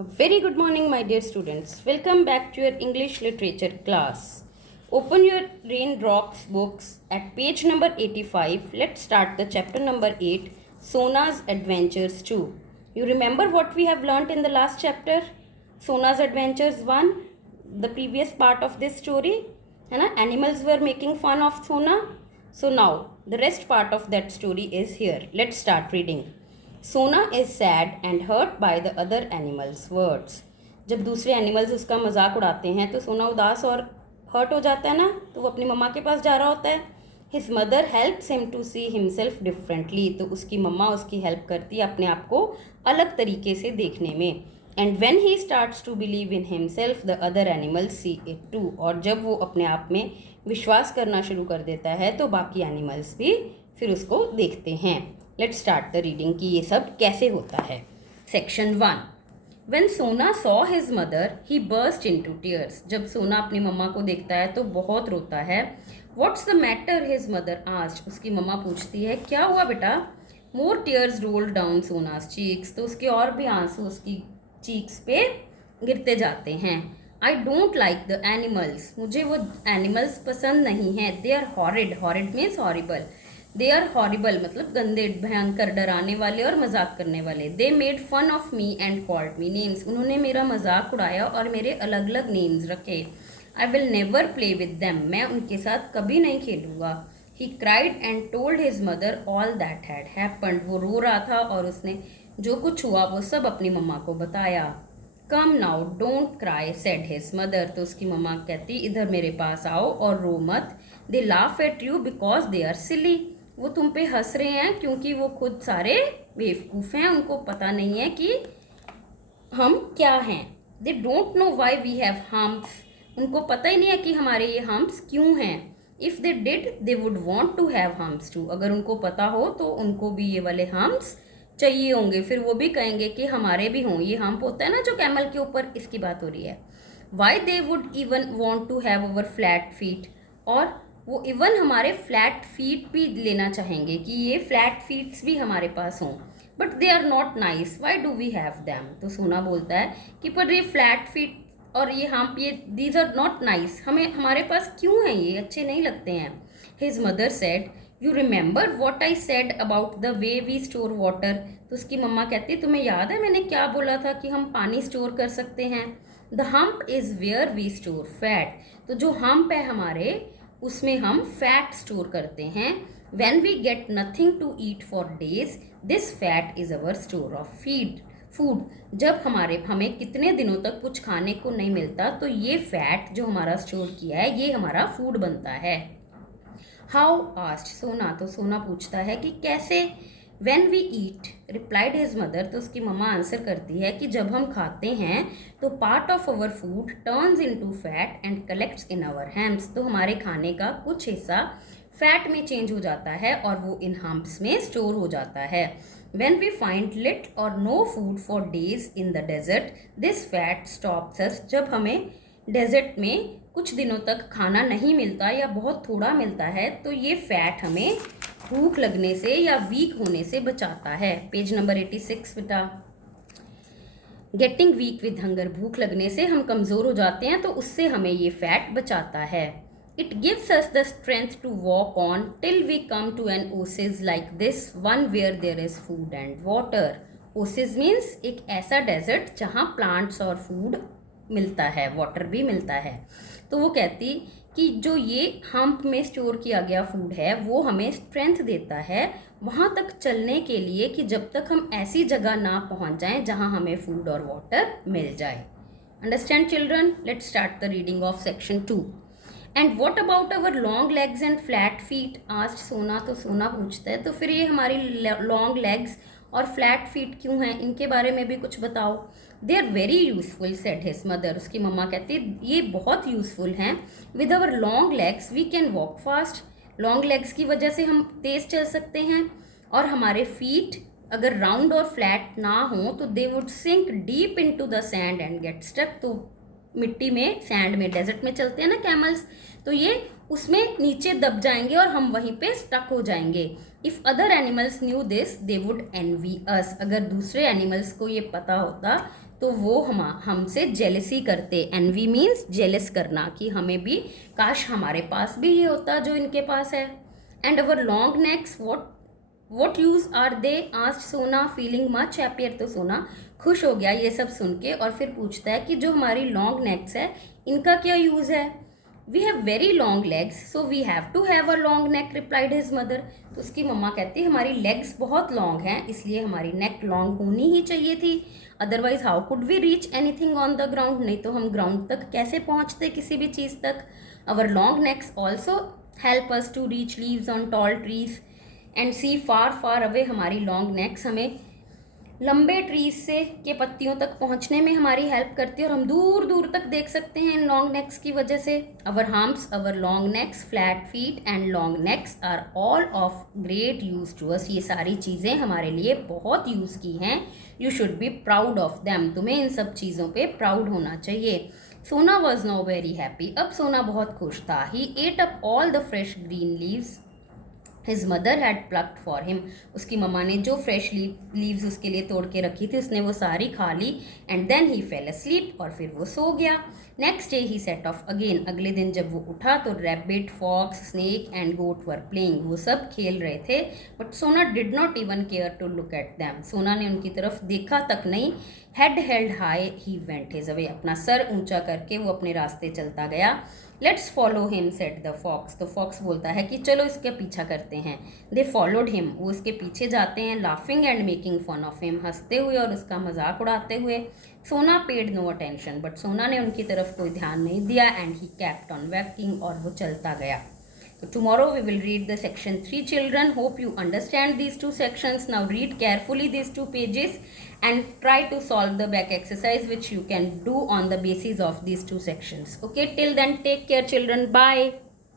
A very good morning, my dear students. Welcome back to your English literature class. Open your Raindrops books at page number 85. Let's start the chapter number 8, Sona's Adventures 2. You remember what we have learnt in the last chapter? Sona's Adventures 1, the previous part of this story. Animals were making fun of Sona. So now, the rest part of that story is here. Let's start reading. Sona is sad and hurt by the other animals words. जब दूसरे animals उसका मजाक उड़ाते हैं तो सोना उदास और हर्ट हो जाता है ना, तो वो अपनी मम्मा के पास जा रहा होता है. His mother helps him to see himself differently. तो उसकी मम्मा उसकी हेल्प करती है अपने आप को अलग तरीके से देखने में. And when he starts to believe in himself the other animals see it too. और जब वो अपने आप में विश्वास करना शुरू कर देता है तो बाकी एनिमल्स भी फिर उसको देखते हैं. लेट्स स्टार्ट द रीडिंग कि ये सब कैसे होता है. सेक्शन 1. व्हेन सोना सॉ हिज मदर ही बर्स्ट इनटू टीयर्स. जब सोना अपनी मम्मा को देखता है तो बहुत रोता है. What's the matter his mother asked. उसकी मम्मा पूछती है क्या हुआ बेटा. More tears rolled down Sona's cheeks. तो उसके और भी आंसू उसकी चीक्स पे गिरते जाते हैं. I don't like the animals. मुझे वो एनिमल्स पसंद नहीं है. They are horrid. Horrid means horrible. They are horrible मतलब गंदे, भयंकर, डराने वाले और मजाक करने वाले. They made fun of me and called me names. उन्होंने मेरा मजाक उड़ाया और मेरे अलग अलग नेम्स रखे. I will never play with them. मैं उनके साथ कभी नहीं खेलूँगा. He cried and told his mother all that had happened. वो रो रहा था और उसने जो कुछ हुआ वो सब अपनी मम्मा को बताया. Come now don't cry said his mother. तो उसकी मम्मा कहती इधर मेरे पास आओ और रो मत. They laugh at you because they are silly. वो तुम पे हंस रहे हैं क्योंकि वो खुद सारे बेवकूफ़ हैं. उनको पता नहीं है कि हम क्या हैं. They don't know why we have humps. उनको पता ही नहीं है कि हमारे ये हम्प्स क्यों हैं. If they did they would want to have humps too. अगर उनको पता हो तो उनको भी ये वाले हम्प्स चाहिए होंगे. फिर वो भी कहेंगे कि हमारे भी हों. ये हम्प होता है ना जो कैमल के ऊपर, इसकी बात हो रही है. Why they would even want to have our flat feet. और वो इवन हमारे फ्लैट फीट भी लेना चाहेंगे कि ये फ्लैट फीट्स भी हमारे पास हों. But they are not nice. Why do we have them. तो सोना बोलता है कि पर ये फ्लैट फीट और ये हम्प, ये दीज आर नॉट नाइस. हमारे पास क्यों हैं, ये अच्छे नहीं लगते हैं. His mother said you remember what I said about the way we store water. तो उसकी मम्मा कहती तुम्हें याद है मैंने क्या बोला था कि हम पानी स्टोर कर सकते हैं. The hump is where we store fat. तो जो हम्प है हमारे, उसमें हम फैट स्टोर करते हैं. When we get nothing to eat for days this fat is our store of food. जब हमें कितने दिनों तक कुछ खाने को नहीं मिलता तो ये फैट जो हमारा स्टोर किया है ये हमारा फूड बनता है. How asked Sona. तो सोना पूछता है कि कैसे. When we eat, replied his mother. तो उसकी मम्मा आंसर करती है कि जब हम खाते हैं तो part of our food turns into fat and collects in our humps. तो हमारे खाने का कुछ हिस्सा फैट में चेंज हो जाता है और वो इन हम्प्स में स्टोर हो जाता है. When we find little or no food for days in the desert, this fat stops us. जब हमें डेजर्ट में कुछ दिनों तक खाना नहीं मिलता या बहुत थोड़ा मिलता है तो ये फैट हमें भूख लगने से या वीक होने से बचाता है. पेज नंबर 86 बेटा. Getting weak with hunger. भूख लगने से हम कमज़ोर हो जाते हैं तो उससे हमें ये फैट बचाता है. It gives us the strength to walk on till we come to an oasis like this one where there is food and water. Oasis means एक ऐसा डेजर्ट जहाँ प्लांट्स और फूड मिलता है, वाटर भी मिलता है. तो वो कहती कि जो ये हम्प में स्टोर किया गया फूड है वो हमें स्ट्रेंथ देता है वहाँ तक चलने के लिए कि जब तक हम ऐसी जगह ना पहुँच जाएं जहाँ हमें फूड और वाटर मिल जाए. Understand children. Let's start the reading of section 2. And what about our long legs and flat feet asked Sona. तो सोना पूछता है तो फिर ये हमारी लॉन्ग लेग्स और फ्लैट फीट क्यों हैं, इनके बारे में भी कुछ बताओ. They are very useful said his mother. उसकी मम्मा कहती ये बहुत यूजफुल हैं. With our long legs we can walk fast. Long legs की वजह से हम तेज़ चल सकते हैं. और हमारे फीट अगर राउंड और फ्लैट ना हो तो they would sink deep into the sand and get stuck. तो मिट्टी में, सैंड में, डेजर्ट में चलते हैं ना कैमल्स, तो ये उसमें नीचे दब जाएंगे और हम वहीं पे स्टक हो जाएंगे. If other animals knew this they would envy us. अगर दूसरे एनिमल्स को ये पता होता तो वो हमसे जेलसी करते। एनवी मीन्स जेलस करना, कि हमें भी काश हमारे पास भी ये होता जो इनके पास है। And our long necks what use are they asked Sona feeling much happier. तो सोना खुश हो गया ये सब सुन के और फिर पूछता है कि जो हमारी लॉन्ग नेक्स है इनका क्या यूज़ है। We have very long legs so we have to have a long neck, replied his mother. तो उसकी मम्मा कहती है हमारी लेग्स बहुत लॉन्ग हैं इसलिए हमारी नेक लॉन्ग होनी ही चाहिए थी, otherwise how could we reach anything on the ground. नहीं तो हम ग्राउंड तक कैसे पहुंचते किसी भी चीज़ तक। Our long necks also help us to reach leaves on tall trees and see far far away. हमारी लॉन्ग नेक्स हमें लंबे ट्रीज से के पत्तियों तक पहुंचने में हमारी हेल्प करती है और हम दूर दूर तक देख सकते हैं इन लॉन्ग नेक्स की वजह से। Our humps, our long necks, flat feet and long necks are all of great use to us. ये सारी चीज़ें हमारे लिए बहुत यूज़ की हैं। You should be proud of them. तुम्हें इन सब चीज़ों पे प्राउड होना चाहिए। सोना वॉज नाउ वेरी हैप्पी। अब सोना बहुत खुश था। He ate up all the fresh green leaves his mother had plucked for him. उसकी मम्मा ने जो फ्रेश लीव्स उसके लिए तोड़ के रखी थी उसने वो सारी खा ली। And then he fell asleep, और फिर वो सो गया। Next day he set off again. अगले दिन जब वो उठा तो rabbit, fox, snake and goat were playing. वो सब खेल रहे थे but Sona did not even care to look at them. Sona ने उनकी तरफ देखा तक नहीं। Head held high he went his away. अपना सर ऊंचा करके वो अपने रास्ते चलता गया। Let's follow him said the fox. तो फॉक्स बोलता है कि चलो इसका पीछा करते हैं। They followed him. वो इसके पीछे जाते हैं। Laughing and making fun of him, हंसते हुए और उसका मजाक उड़ाते हुए। सोना पेड नो अटेंशन, बट सोना ने उनकी तरफ कोई ध्यान नहीं दिया। And he kept on walking, और वो चलता गया। So tomorrow we will read the section 3 children. Hope you understand these two sections. Now read carefully these two pages and try to solve the back exercise which you can do on the basis of these two sections. Okay, till then take care children. Bye.